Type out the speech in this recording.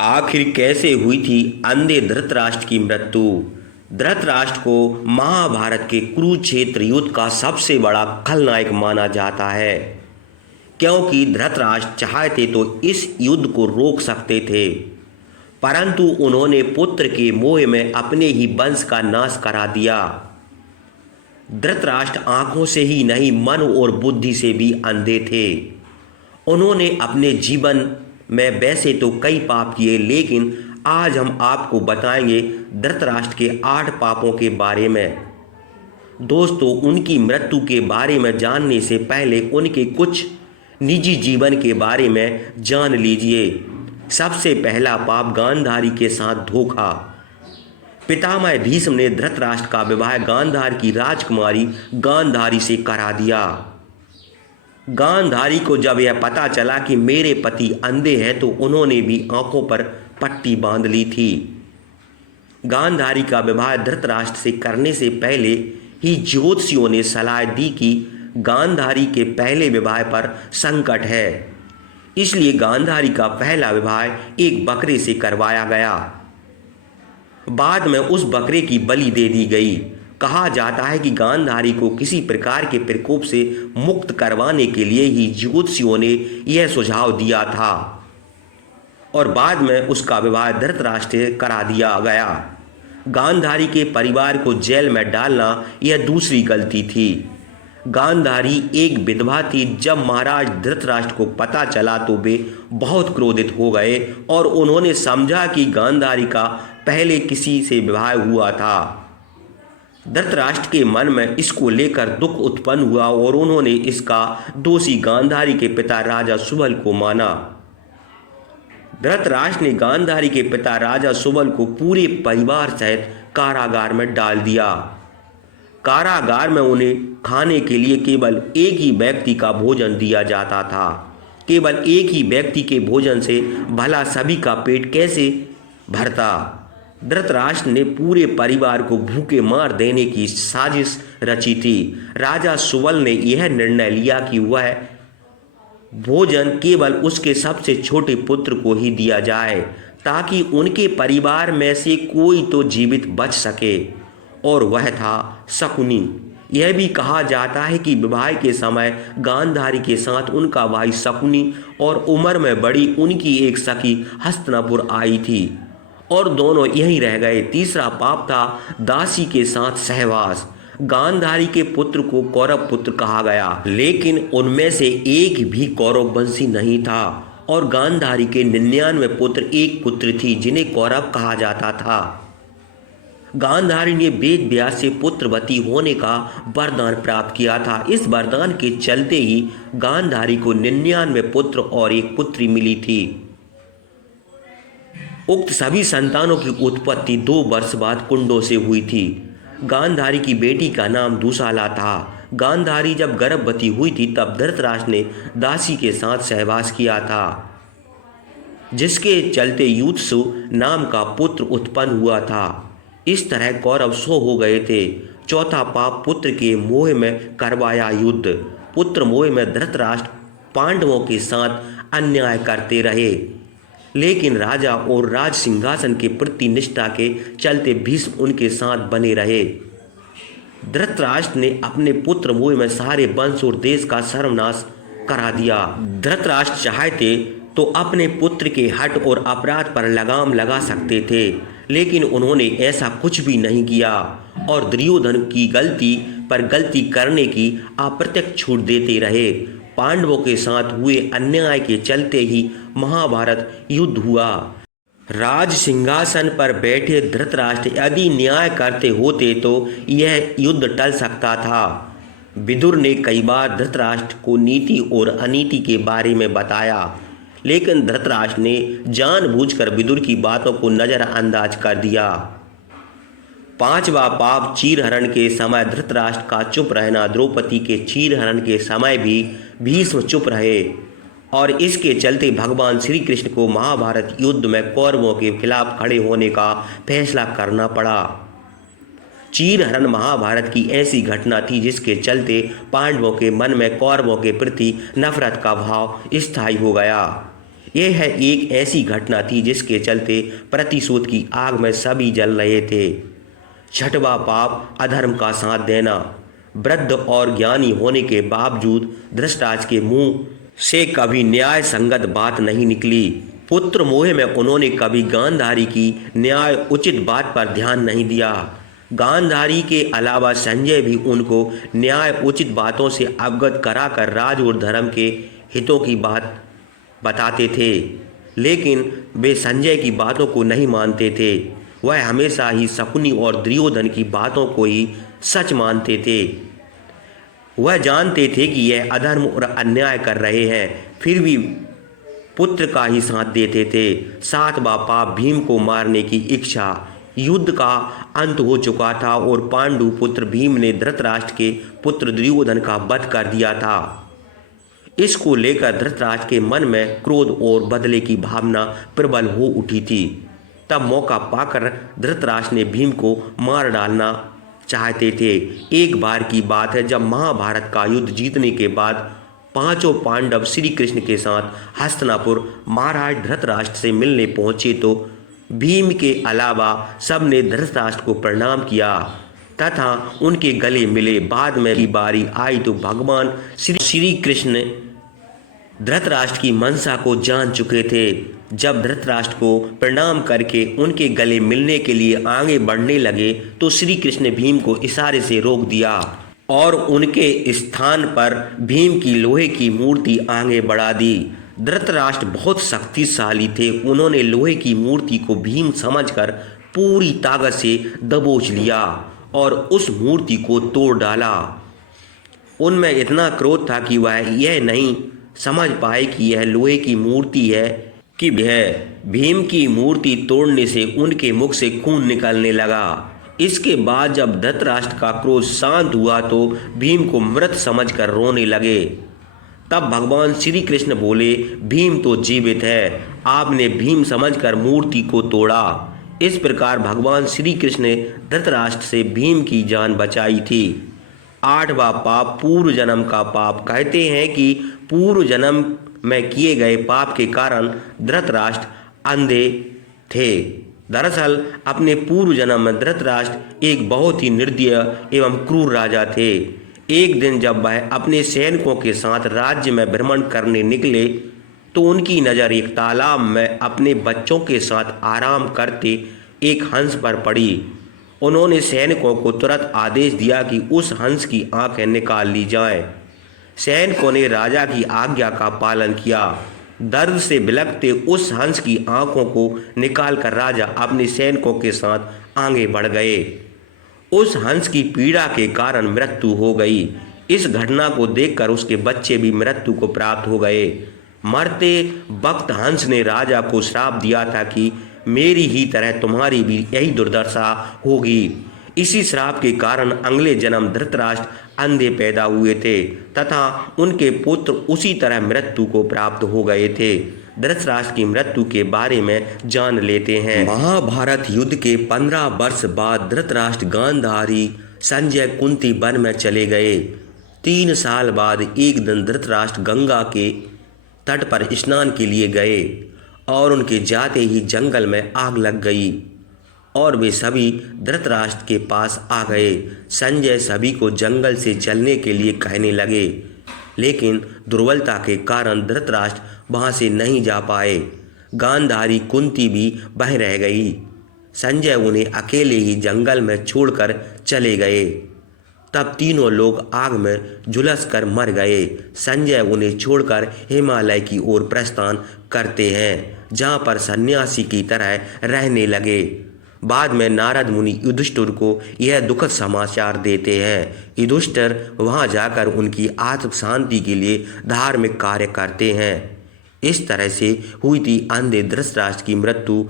आखिर कैसे हुई थी अंधे धृतराष्ट्र की मृत्यु। धृतराष्ट्र को महाभारत के कुरुक्षेत्र युद्ध का सबसे बड़ा खलनायक माना जाता है, क्योंकि धृतराष्ट्र चाहते तो इस युद्ध को रोक सकते थे, परंतु उन्होंने पुत्र के मोह में अपने ही वंश का नाश करा दिया। धृतराष्ट्र आंखों से ही नहीं, मन और बुद्धि से भी अंधे थे। उन्होंने अपने जीवन में वैसे तो कई पाप किए, लेकिन आज हम आपको बताएंगे धृतराष्ट्र के 8 पापों के बारे में। दोस्तों, उनकी मृत्यु के बारे में जानने से पहले उनके कुछ निजी जीवन के बारे में जान लीजिए। सबसे पहला पाप, गांधारी के साथ धोखा। पितामह भीष्म ने धृतराष्ट्र का विवाह गांधार की राजकुमारी गांधारी से करा दिया। गांधारी को जब यह पता चला कि मेरे पति अंधे हैं, तो उन्होंने भी आंखों पर पट्टी बांध ली थी। गांधारी का विवाह धृतराष्ट्र से करने से पहले ही ज्योतिषियों ने सलाह दी कि गांधारी के पहले विवाह पर संकट है, इसलिए गांधारी का पहला विवाह एक बकरे से करवाया गया। बाद में उस बकरे की बलि दे दी गई। कहा जाता है कि गांधारी को किसी प्रकार के प्रकोप से मुक्त करवाने के लिए ही ज्योतिषियों ने यह सुझाव दिया था, और बाद में उसका विवाह धृतराष्ट्र से करा दिया गया। गांधारी के परिवार को जेल में डालना यह दूसरी गलती थी। गांधारी एक विधवा थी। जब महाराज धृतराष्ट्र को पता चला तो वे बहुत क्रोधित हो गए और उन्होंने समझा कि गांधारी का पहले किसी से विवाह हुआ था। धृतराष्ट्र के मन में इसको लेकर दुख उत्पन्न हुआ और उन्होंने इसका दोषी गांधारी के पिता राजा सुबल को माना। धृतराष्ट्र ने गांधारी के पिता राजा सुबल को पूरे परिवार सहित कारागार में डाल दिया। कारागार में उन्हें खाने के लिए केवल एक ही व्यक्ति का भोजन दिया जाता था। केवल एक ही व्यक्ति के भोजन से भला सभी का पेट कैसे भरता। धृतराष्ट्र ने पूरे परिवार को भूखे मार देने की साजिश रची थी। राजा सुबल ने यह निर्णय लिया कि वह भोजन केवल उसके सबसे छोटे पुत्र को ही दिया जाए, ताकि उनके परिवार में से कोई तो जीवित बच सके, और वह था शकुनी। यह भी कहा जाता है कि विवाह के समय गांधारी के साथ उनका भाई शकुनी और उम्र में बड़ी उनकी एक सखी हस्तिनापुर आई थी, और दोनों यहीं रह गए। तीसरा पाप था दासी के साथ सहवास। गांधारी के पुत्र को कौरव पुत्र कहा गया, लेकिन उनमें से एक भी कौरव वंशी नहीं था, और गांधारी के 99 पुत्र एक पुत्र थी जिन्हें कौरव कहा जाता था। गांधारी ने वेद व्यास से पुत्रवती होने का वरदान प्राप्त किया था। इस वरदान के चलते ही गांधारी को 99 पुत्र और एक पुत्री मिली थी। उक्त सभी संतानों की उत्पत्ति 2 वर्ष बाद कुंडों से हुई थी। गांधारी की बेटी का नाम दुशाला था। गांधारी जब गर्भवती हुई थी तब धृतराष्ट्र ने दासी के साथ सहवास किया था, जिसके चलते युत्सु नाम का पुत्र उत्पन्न हुआ था। इस तरह कौरव 100 हो गए थे। चौथा पाप, पुत्र के मोह में करवाया युद्ध। पुत्र मोह में धृतराष्ट्र पांडवों के साथ अन्याय करते रहे, लेकिन राजा और राज सिंहासन के प्रति निष्ठा के चलते भीष्म उनके साथ बने रहे। धृतराष्ट्र ने अपने पुत्र मोह में सारे वंश और देश का सर्वनाश करा दिया। धृतराष्ट्र चाहते तो अपने पुत्र के हठ और अपराध पर लगाम लगा सकते थे, लेकिन उन्होंने ऐसा कुछ भी नहीं किया और दुर्योधन की गलती पर गलती करने की अप्रत्यक्ष छूट देते रहे। पांडवों के साथ हुए अन्याय के चलते ही महाभारत युद्ध हुआ। राज सिंहासन पर बैठे धृतराष्ट्र यदि न्याय करते होते तो यह युद्ध टल सकता था। विदुर ने कई बार धृतराष्ट्र को नीति और अनीति के बारे में बताया, लेकिन धृतराष्ट्र ने जानबूझकर विदुर की बातों को नजरअंदाज कर दिया। 5वां पाप, चीरहरण के समय धृतराष्ट्र का चुप रहना। द्रौपदी के चीरहरण के समय भी भीष्म चुप रहे, और इसके चलते भगवान श्री कृष्ण को महाभारत युद्ध में कौरवों के खिलाफ खड़े होने का फैसला करना पड़ा। चीरहरण महाभारत की ऐसी घटना थी जिसके चलते पांडवों के मन में कौरवों के प्रति नफरत का भाव स्थायी हो गया। यह है एक ऐसी घटना थी जिसके चलते प्रतिशोध की आग में सभी जल रहे थे। छठवां पाप, अधर्म का साथ देना। वृद्ध और ज्ञानी होने के बावजूद धृतराष्ट्र के मुंह से कभी न्याय संगत बात नहीं निकली। पुत्र मोह में उन्होंने कभी गांधारी की न्याय उचित बात पर ध्यान नहीं दिया। गांधारी के अलावा संजय भी उनको न्याय उचित बातों से अवगत कराकर राज और धर्म के हितों की बात बताते थे, लेकिन वे संजय की बातों को नहीं मानते थे। वह हमेशा ही शकुनी और दुर्योधन की बातों को ही सच मानते थे। वह जानते थे कि यह अधर्म और अन्याय कर रहे हैं, फिर भी पुत्र का ही साथ देते थे। सातवां पाप, भीम को मारने की इच्छा। युद्ध का अंत हो चुका था और पांडु पुत्र भीम ने धृतराष्ट्र के पुत्र दुर्योधन का वध कर दिया था। इसको लेकर धृतराष्ट्र के मन में क्रोध और बदले की भावना प्रबल हो उठी थी। तब मौका पाकर धृतराष्ट्र ने भीम को मार डालना चाहते थे। एक बार की बात है, जब महाभारत का युद्ध जीतने के बाद पांचों पांडव श्री कृष्ण के साथ हस्तिनापुर महाराज धृतराष्ट्र से मिलने पहुंचे तो भीम के अलावा सबने धृतराष्ट्र को प्रणाम किया तथा उनके गले मिले। बाद में की बारी आई तो भगवान श्री कृष्ण धृतराष्ट्र की मनसा को जान चुके थे। जब धृतराष्ट्र को प्रणाम करके उनके गले मिलने के लिए आगे बढ़ने लगे तो श्री कृष्ण ने भीम को इशारे से रोक दिया और उनके स्थान पर भीम की लोहे की मूर्ति आगे बढ़ा दी। धृतराष्ट्र बहुत शक्तिशाली थे। उन्होंने लोहे की मूर्ति को भीम समझकर पूरी ताकत से दबोच लिया और उस मूर्ति को तोड़ डाला। उनमें इतना क्रोध था कि वह यह नहीं समझ पाए कि यह लोहे की मूर्ति है कि भीम की मूर्ति तोड़ने से उनके मुख से खून निकलने लगा। इसके बाद जब धृतराष्ट्र का क्रोध शांत हुआ तो भीम को मृत समझकर रोने लगे। तब भगवान श्री कृष्ण बोले, भीम तो जीवित है, आपने भीम समझकर मूर्ति को तोड़ा। इस प्रकार भगवान श्री कृष्ण ने धृतराष्ट्र से भीम की जान बचाई थी। आठवां पाप, पूर्व जन्म का पाप। कहते हैं कि पूर्व जन्म में किए गए पाप के कारण धृतराष्ट्र अंधे थे। दरअसल अपने पूर्व जन्म में धृतराष्ट्र एक बहुत ही निर्दयी एवं क्रूर राजा थे। एक दिन जब वह अपने सैनिकों के साथ राज्य में भ्रमण करने निकले तो उनकी नज़र एक तालाब में अपने बच्चों के साथ आराम करते एक हंस पर पड़ी। उन्होंने सैनिकों को तुरंत आदेश दिया कि उस हंस की आंखें निकाल ली जाएं। सैनिकों ने राजा की आज्ञा का पालन किया। दर्द से बिलखते उस हंस की आंखों को निकालकर राजा अपने सैनिकों के साथ आगे बढ़ गए। उस हंस की पीड़ा के कारण मृत्यु हो गई। इस घटना को देखकर उसके बच्चे भी मृत्यु को प्राप्त हो गए। मरते वक्त हंस ने राजा को श्राप दिया था कि मेरी ही तरह तुम्हारी भी यही दुर्दशा होगी। इसी श्राप के कारण अगले जन्म धृतराष्ट्र अंधे पैदा हुए थे तथा उनके पुत्र उसी तरह मृत्यु को प्राप्त हो गए थे। धृतराष्ट्र की मृत्यु के बारे में जान लेते हैं। महाभारत युद्ध के 15 वर्ष बाद धृतराष्ट्र, गांधारी, संजय कुंती वन में चले गए। 3 साल बाद एक दिन धृतराष्ट्र गंगा के तट पर स्नान के लिए गए और उनके जाते ही जंगल में आग लग गई और वे सभी धृतराष्ट्र के पास आ गए। संजय सभी को जंगल से चलने के लिए कहने लगे, लेकिन दुर्बलता के कारण धृतराष्ट्र वहां से नहीं जा पाए। गांधारी, कुंती भी वहीं रह गई। संजय उन्हें अकेले ही जंगल में छोड़कर चले गए। तब तीनों लोग आग में झुलस कर मर गए। संजय उन्हें छोड़कर हिमालय की ओर प्रस्थान करते हैं, जहाँ पर सन्यासी की तरह रहने लगे। बाद में नारद मुनि युधिष्ठिर को यह दुखद समाचार देते हैं। युधिष्ठिर वहां जाकर उनकी आत्म शांति के लिए धार्मिक कार्य करते हैं। इस तरह से हुई थी अंधे धृतराष्ट्र की मृत्यु।